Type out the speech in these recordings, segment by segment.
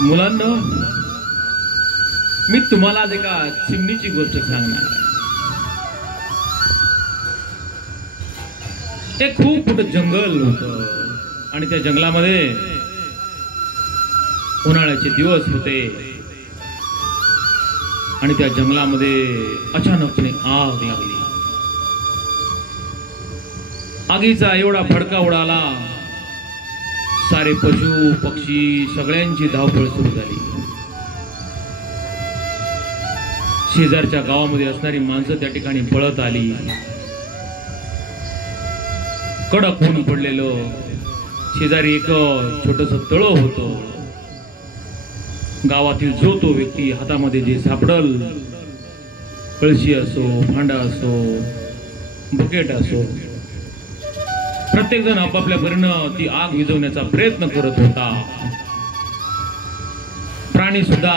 मुलांनो, मी तुम्हाला आज एका चिमणीची गोष्ट सांगणार आहे। एक खूप मोठं जंगल होतं आणि त्या जंगलामध्ये उन्हाळ्याचे दिवस होते आणि त्या जंगलामध्ये अचानकपणे आग लागली। आगीचा एवढा भडका उडाला, सारे पशु पक्षी सगळ्यांची धावपळ सुरू झाली। शेजारच्या गावामध्ये असणारी माणसं त्या ठिकाणी पळत आली। कडक ऊन पडलेलं, शेजारी एक छोटंसं तळ होतं। गावातील जो तो व्यक्ती हातामध्ये जे सापडल, कळशी असो, भांडा असो, बकेट असो, प्रत्येक जण आपापल्या परीनं ती आग विझवण्याचा प्रयत्न करत होता। प्राणी सुद्धा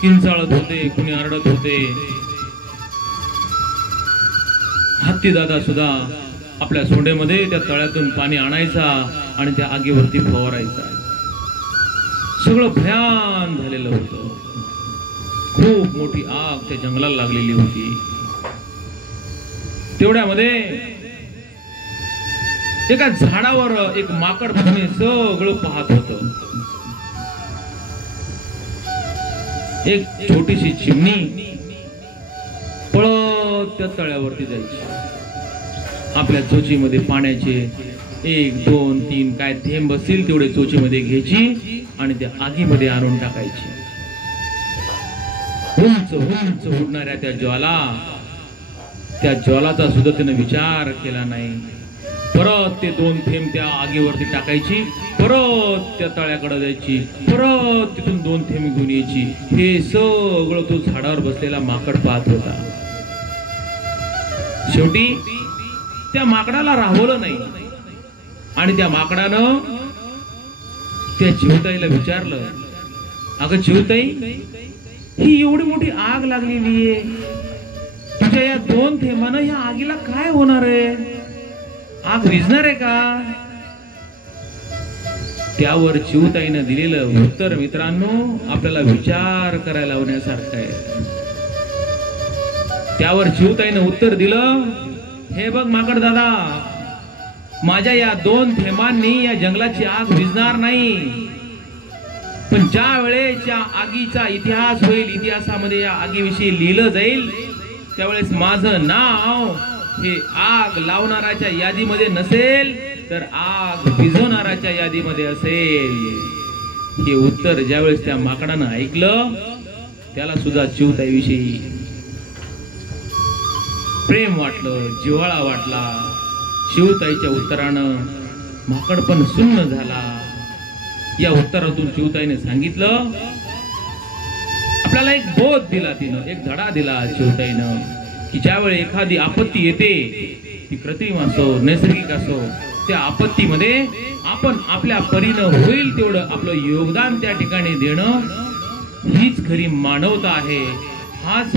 किंचाळत होते, कुणी आरडत होते। हत्ती दादा सुद्धा आपल्या सोंडेमध्ये त्या तळ्यातून पाणी आणायचा आणि त्या आगीवरती फवारायचा। सगळं भयान झालेलं होतं। खूप मोठी आग त्या जंगलाला लागलेली होती। तेवढ्यामध्ये एका झाडावर एक माकड हे सगळं पाहत होतं। एक छोटीशी चिमणी पळत त्या तळ्यावरती जायची। आपल्या चोचीमध्ये पाण्याचे 1 2 3 काय थेंब बसतील तेवढे चोचीमध्ये घ्यायची आणि त्या आगीमध्ये आणून टाकायची। उंच उंच उडणाऱ्या त्या ज्वालाचा सुद्धा त्याने विचार केला नाही। परत ते 2 थेंब त्या आगीवरती टाकायची, परत त्या तळ्याकडे जायची, परत तिथून 2 थेंब घेऊन यायची। हे सगळं तो झाडावर बसलेला माकड पाहत होता। शेवटी त्या माकडाला राहवलं नाही आणि त्या माकडानं त्या चिवताईला विचारलं, अगं चिवताई, ही एवढी मोठी आग लागलेली आहे, तुझ्या या 2 थेंबानं ह्या आगीला काय होणार आहे? आग विझणार आहे का? त्यावर चिवताईनं दिलेलं उत्तर मित्रांनो आपल्याला विचार करायला लावण्यासारखं आहे। त्यावर चिवताईनं उत्तर दिलं, हे बघ माकड दादा, माझ्या या 2 थेंबांनी या जंगलाची आग विझणार नाही, पण ज्या वेळेस या आगीचा इतिहास होईल, इतिहासामध्ये या आगीविषयी लिहिलं जाईल, त्यावेळेस माझं नाव हे आग लावणाऱ्याच्या यादीमध्ये नसेल तर आग विझवणाऱ्याच्या यादीमध्ये असेल। हे उत्तर ज्यावेळेस त्या माकडानं ऐकलं, त्याला सुद्धा चिवताईविषयी प्रेम वाटलं, जिव्हाळा वाटला। चिवताईच्या उत्तरानं माकड पण सुन्न झाला। या उत्तरातून चिवताईने सांगितलं, आपल्याला एक बोध दिला, तिनं एक धडा दिला चिवताईनं, की ज्यावेळी एखादी आपत्ती येते, ती कृत्रिम असो नैसर्गिक असो, त्या आपत्तीमध्ये आपण आपल्या परीनं होईल तेवढं आपलं योगदान त्या ठिकाणी देणं हीच खरी मानवता आहे। हाच